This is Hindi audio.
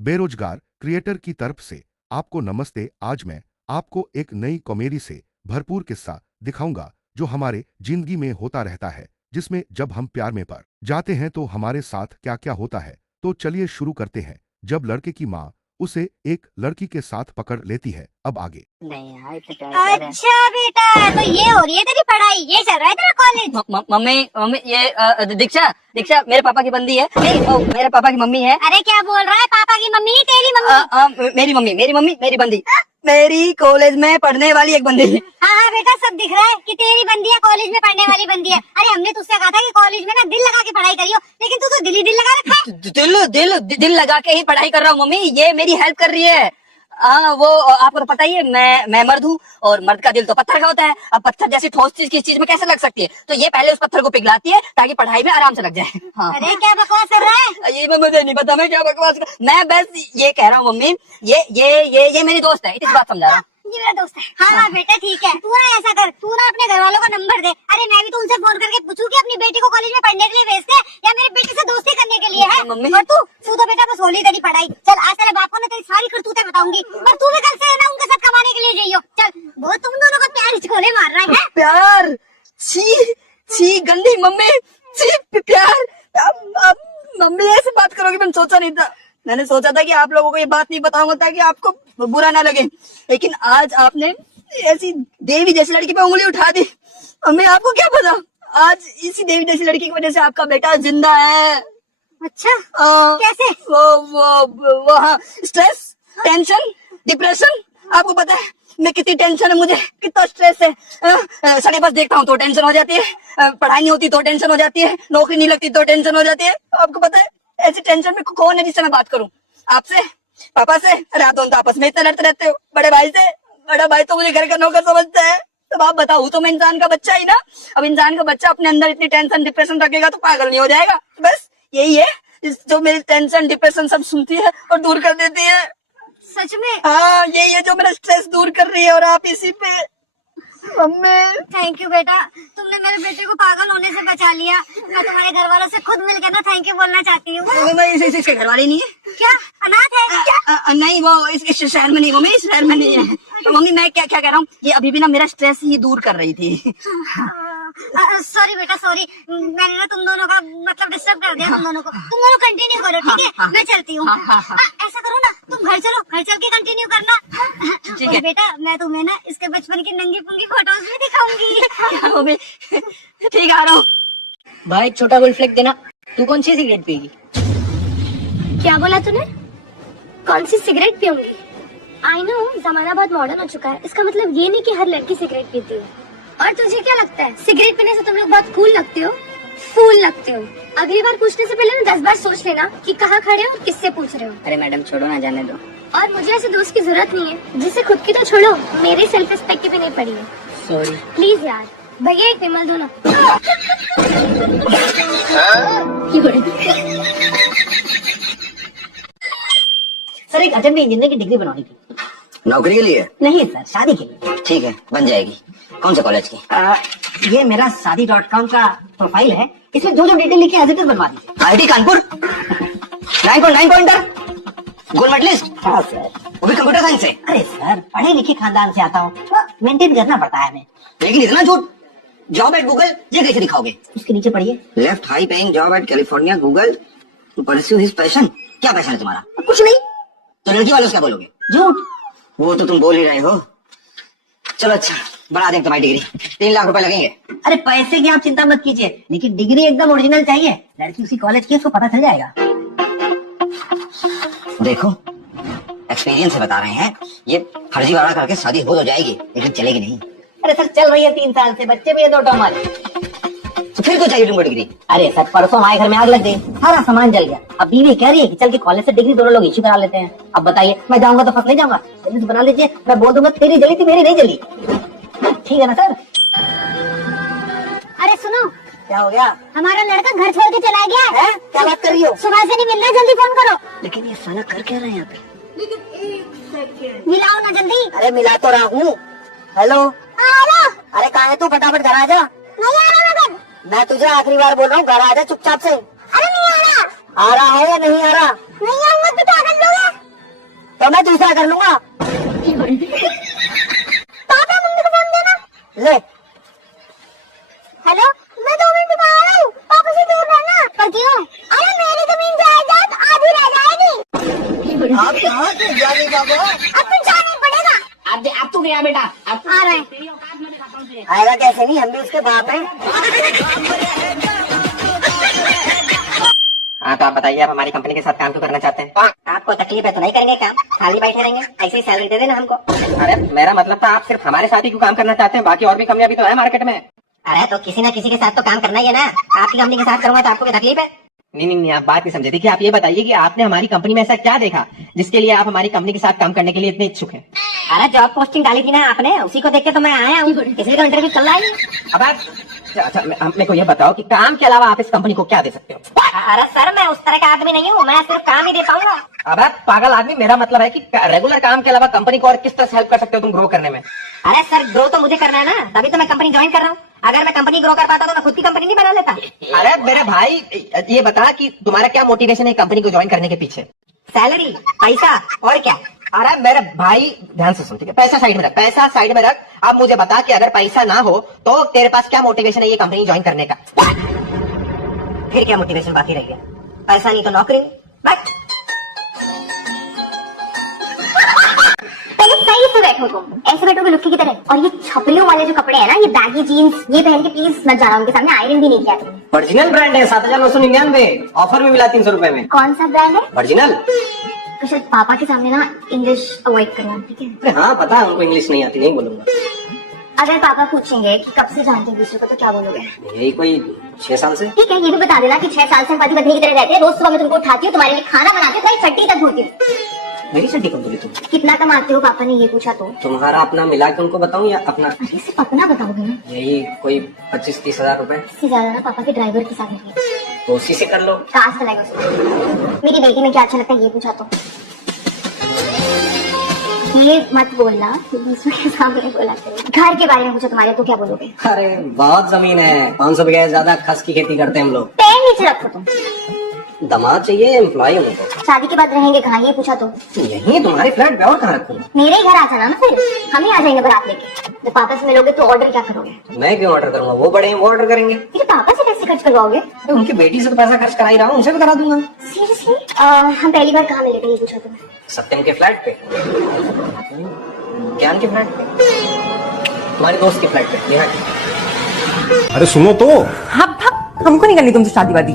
बेरोजगार क्रिएटर की तरफ से आपको नमस्ते। आज मैं आपको एक नई कॉमेडी से भरपूर किस्सा दिखाऊंगा जो हमारे जिंदगी में होता रहता है, जिसमें जब हम प्यार में पड़ जाते हैं तो हमारे साथ क्या क्या होता है। तो चलिए शुरू करते हैं। जब लड़के की माँ उसे एक लड़की के साथ पकड़ लेती है। अब आगे। नहीं अच्छा बेटा, तो ये हो रही है तेरी पढ़ाई, ये चल रहा है तेरा कॉलेज। मम्मी मम्मी ये दीक्षा दीक्षा मेरे पापा की बंदी है। नहीं वो मेरे पापा की मम्मी है। अरे क्या बोल रहा है, पापा की मम्मी तेरी मम्मी? मेरी मम्मी मेरी बंदी, मेरी कॉलेज में पढ़ने वाली एक बंदी है। हाँ बेटा, सब दिख रहा है कि तेरी बंदी है, कॉलेज में पढ़ने वाली बंदी है। अरे हमने तुझसे कहा था कि कॉलेज में ना दिल लगा के पढ़ाई करियो, लेकिन तू तो दिल ही दिल लगा रखा है। दिल लगा के ही पढ़ाई कर रहा हूँ मम्मी, ये मेरी हेल्प कर रही है। हाँ वो आपको तो पता ही है, मैं मर्द हूँ और मर्द का दिल तो पत्थर का होता है। अब पत्थर जैसी ठोस चीज किस चीज में कैसे लग सकती है, तो ये पहले उस पत्थर को पिघलाती है ताकि पढ़ाई में आराम से लग जाए। हाँ। अरे क्या बकवास कर रहा है? ये मुझे नहीं पता मैं क्या बकवास कर, मैं बस ये कह रहा हूँ मम्मी, ये मेरी दोस्त है, इस बात समझा रहा हूँ। ये मेरा दोस्त है। हाँ बेटा ठीक है, तू ना ऐसा कर, तू ना अपने घर वालों का नंबर दे। अरे मैं भी तो उनसे फोन करके पूछूं कि अपनी बेटी को कॉलेज में पढ़ने के लिए भेजते हैं या मेरी बेटी से दोस्ती करने के लिए है। मम्मी। और तू तो बेटा बस होली तेरी पढ़ाई। चल आज तेरे बाप को ना तेरी सारी करतूतें बताऊंगी, और तू भी कल से ना उनके साथ कमाने के लिए जाइयो। चल वो तुम दोनों को प्यार हिचकोले मार रहा है। प्यार? छी गंदी मम्मी, छी प्यार। मम्मी ऐसे बात करोगी, मैंने सोचा नहीं था। मैंने सोचा था कि आप लोगों को ये बात नहीं बताऊंगा ताकि आपको बुरा ना लगे, लेकिन आज आपने ऐसी देवी जैसी लड़की पे उंगली उठा दी। मम्मी आपको क्या पता, आज इसी देवी जैसी लड़की की वजह से आपका बेटा जिंदा है। अच्छा कैसे? वो हाँ, स्ट्रेस, टेंशन, डिप्रेशन। आपको पता है मैं कितनी टेंशन है, मुझे कितना स्ट्रेस है। साढ़े बस देखता हूँ तो टेंशन हो जाती है, पढ़ाई नहीं होती तो टेंशन हो जाती है, नौकरी नहीं लगती तो टेंशन हो जाती है। आपको पता है ऐसी टेंशन में कौन है जिससे मैं बात करूं? आपसे, पापा से? अरे आप दोनों तो आपस में इतना लड़ते रहते हो। बड़े भाई से? बड़ा भाई तो मुझे घर का नौकर समझता है। तो आप बताओ, तो मैं इंसान का बच्चा ही ना। अब इंसान का बच्चा अपने अंदर इतनी टेंशन डिप्रेशन रखेगा तो पागल नहीं हो जाएगा? बस यही है जो मेरी टेंशन डिप्रेशन सब सुनती है और दूर कर देती है। सच में? हाँ यही है जो मेरा स्ट्रेस दूर कर रही है, और आप इसी पे। मम्मी थैंक यू बेटा, तुमने मेरे बेटे को पागल होने से बचा लिया। मैं तुम्हारे घर वालों से खुद मिलकर ना थैंक यू बोलना चाहती हूँ। इसके घर वाले नहीं है क्या? अनाथ है क्या? नहीं वो इस शहर में नहीं, मम्मी इस शहर में नहीं है। तो मम्मी मैं क्या कह रहा हूँ, ये अभी भी ना मेरा स्ट्रेस ही दूर कर रही थी। सॉरी बेटा सॉरी, मैंने ना तुम दोनों का मतलब डिस्टर्ब कर दिया। तुम दोनों कंटिन्यू करो, ठीक है? मैं चलती हूँ। ऐसा करो ना, तुम घर चलो, घर चल के कंटिन्यू करना। ठीक है बेटा मैं तुम्हें ना इसके बचपन की नंगी पुंगी फोटोज भी दिखाऊंगी। मम्मी ठीक आ रहा हूँ। भाई छोटा गोल्ड फ्लेक देना। तू कौन सी सिगरेट पिएगी? क्या बोला तूने? कौन सी सिगरेट पीऊंगी? आई नो जमाना बहुत मॉडर्न हो चुका है, इसका मतलब ये नहीं कि हर लड़की सिगरेट पीती है। और तुझे क्या लगता है सिगरेट पीने से तुम लोग बहुत कूल लगते हो? फूल लगते हो। अगली बार पूछने से पहले ना 10 बार सोच लेना कि कहाँ खड़े हो और किससे पूछ रहे हो। अरे मैडम छोड़ो ना, जाने दो। और मुझे ऐसे दोस्त की जरूरत नहीं है जिससे खुद की तो छोड़ो मेरी सेल्फ रिस्पेक्ट की भी नहीं पड़ी है। सॉरी प्लीज यार, भैया एक विमल दो ना। सर एक अटर्नी इंजीनियर की डिग्री बनवानी थी। नौकरी के लिए? नहीं सर, शादी के लिए। ठीक है बन जाएगी। कौन से कॉलेज की? ये मेरा शादी.com का प्रोफाइल है, इसमें जो जो डिटेल लिखे एज इट इज बनवा दीजिए। IIT Kanpur 9.9 pointer, gold medalist. हाँ सर। वो भी कंप्यूटर साइंस से? अरे सर पढ़े लिखे खानदान से आता हूँ, मेंटेन करना पड़ता है हमें। लेकिन इतना झूठ। जॉब एट गूगल ये कैसे दिखाओगे? उसके नीचे पढ़िए। Left high paying job at California Google to pursue his passion. क्या पैशन है तुम्हारा? कुछ नहीं। तो लड़की वालों से क्या बोलोगे? झूठ। वो तो तुम बोल ही रहे हो। चलो अच्छा बना देंगे तुम्हारी डिग्री, 3 लाख रुपए लगेंगे। अरे पैसे की आप चिंता मत कीजिए, लेकिन डिग्री एकदम ओरिजिनल चाहिए। लड़की उसी कॉलेज की, उसको पता चल जाएगा। देखो एक्सपीरियंस से बता रहे हैं, ये फर्जीवाड़ा करके शादी हो तो जाएगी लेकिन चलेगी नहीं। अरे सर चल रही है 3 साल से, बच्चे भी है 2 टमाटर। तो फिर क्यों चाहिए तुमको डिग्री? अरे सर परसों हमारे घर में आग लग गई, सारा सामान जल गया। अब बीवी कह रही है कि चल के कॉलेज से डिग्री दोनों लोग इश्यू करा लेते हैं। अब बताइए मैं जाऊंगा तो फंस नहीं जाऊंगा? जल्दी से बना लीजिए, मैं बोल दूंगा तेरी जली थी मेरी नहीं जली। ठीक है ना सर? अरे सुनो, क्या हो गया? हमारा लड़का घर छोड़ के चला गया है? क्या बात कर रही हो? सुबह से नहीं मिल रहा, जल्दी फोन करो। लेकिन ये साला कर क्या रहे हैं यहाँ पे? मिलाओ ना जल्दी। अरे मिला तो रहा हूँ। हेलो। हेलो। अरे कहाँ है तू? फटाफट घर आ जा। नहीं आ रहा मगर। मैं तुझे आखिरी बार बोल रहा हूँ, घर आ जा चुपचाप से। अरे नहीं आ रहा। आ रहा है या नहीं आ रहा? नहीं आऊंगा तो क्या कर दोगे? और मैं दूसरा कर लूंगा। पापा मम्मी को फोन देना। ले हेलो, मैं 2 मिनट में आ रहा हूँ, पापा से दूर रहना। पर क्यों? अरे मेरी जमीन जायदाद आधी रह जाएगी। आप कहाँ से जाने बाबा? अब तो जाना ही पड़ेगा। अब तू गया बेटा, अब आ रहे हैं। आएगा कैसे नहीं, हम भी उसके बाप हैं। हाँ तो आप बताइए, आप हमारी कंपनी के साथ काम क्यों करना चाहते हैं? आपको तकलीफ है तो नहीं करेंगे काम, खाली बैठे रहेंगे, ऐसे ही सैलरी दे देना हमको। अरे मेरा मतलब था आप सिर्फ हमारे साथ ही क्यों काम करना चाहते हैं, बाकी और भी कंपनियां भी तो है मार्केट में। अरे तो किसी ना किसी के साथ तो काम करना ही है ना। आपकी कंपनी के साथ करूंगा तो आपको क्या तकलीफ है? नहीं, आप बात नहीं समझे। देखिए आप ये बताइए कि आपने हमारी कंपनी में ऐसा क्या देखा जिसके लिए आप हमारी कंपनी के साथ काम करने के लिए इतने इच्छुक हैं? अरे जॉब पोस्टिंग डाली थी ना आपने, उसी को देख के तो मैं आया हूँ, इसलिए तो इंटरव्यू चल रहा है। अब आप अच्छा मेरे को ये बताओ कि काम के अलावा आप इस कंपनी को क्या दे सकते हो? अरे सर मैं उस तरह का आदमी नहीं हूँ, मैं सिर्फ काम ही दे पाऊंगा। अब आप पागल आदमी, मेरा मतलब है कि रेगुलर काम के अलावा कंपनी को और किस तरह से हेल्प कर सकते हो तुम ग्रो करने में? अरे सर ग्रो तो मुझे करना है ना, तभी तो मैं कंपनी ज्वाइन कर रहा हूँ। अगर मैं कंपनी ग्रो कर पाता तो मैं खुद की कंपनी नहीं बना लेता। अरे मेरे भाई ये बता कि तुम्हारा क्या मोटिवेशन है कंपनी को ज्वाइन करने के पीछे? सैलरी, पैसा और क्या? अरे मेरे भाई ध्यान से सुन, ठीक है? पैसा साइड में रख, पैसा साइड में रख। अब मुझे बता कि अगर पैसा ना हो तो तेरे पास क्या मोटिवेशन है ये कंपनी ज्वाइन करने का? फिर क्या मोटिवेशन बाकी रह गया? पैसा नहीं तो नौकरी। बस पहले सही से बैठो तुम, ऐसे बैठोगे लुक्की की तरह। और ये छपरियों वाले जो कपड़े हैं ना, ये बैगी जीन्स, ये पहन के प्लीज मत जाना उनके सामने। आयरन भी नहीं किया तुमने। ओरिजिनल ब्रांड है, 7,999, ऑफर में मिला 300 रुपए में। कौन सा ब्रांड है? ओरिजिनल। तो शायद पापा के सामने ना इंग्लिश अवॉइड करना, ठीक है? अरे हाँ पता है उनको इंग्लिश नहीं आती, नहीं बोलूंगा। अगर पापा पूछेंगे कि कब से जानते हैं दूसरे को, तो क्या बोलोगे? यही कोई 6 साल से। ठीक है, ये भी बता देना कि 6 साल से हम पति पत्नी की तरह रहते हैं। रोज सुबह मैं तुमको उठाती हूँ, तुम्हारे लिए खाना बनाती हूँ, तुम्हारी चट्टी तक धोती हूँ। मेरी छठी कब बोली तुम? कितना कमाते हो पापा ने ये पूछा तो? तुम्हारा अपना मिला के उनको बताऊं या अपना? अरे सिर्फ अपना बताओगे ना? यही कोई 25-30 हजार रुपए। इससे ज्यादा ना पापा के ड्राइवर के साथ है। तो उसी से कर लो। कहाँ से लाएगा उसको? मेरी बेटी में क्या अच्छा लगता है ये पूछा तो? ये मत बोलना कि दूसरों के सामने बोला करो। घर के बारे में पूछा तुम्हारे तो क्या बोलोगे? अरे बहुत जमीन है, 500 बीघा ज्यादा खस की खेती करते हैं हम लोग। पैर नीचे रखो तुम। दामाद चाहिए एम्प्लॉय हमको। शादी के बाद रहेंगे कहाँ ये पूछा तो? यही तुम्हारे फ्लैट पे, और कहाँ रखूंगा? मेरे ही घर आ जाना ना, फिर हम ही आ जाएंगे बारात लेके। जब पापा से मिलोगे तो ऑर्डर क्या करोगे? मैं क्यों ऑर्डर करूंगा, वो बड़े हैं वो ऑर्डर करेंगे। फिर पापा से पैसे खर्च करवाओगे? तो उनकी बेटी से तो पैसा खर्च करा ही रहा हूँ, उनसे भी करा दूंगा। सीरियसली? हम पहली बार कहाँ मिले थे ये पूछा तो? सत्यम के फ्लैट पे, ज्ञान के फ्लैट पे, तुम्हारे दोस्त के फ्लैट पे, नेहा के। अरे सुनो तो। हाँ हमको नहीं करनी तुमसे शादी वादी।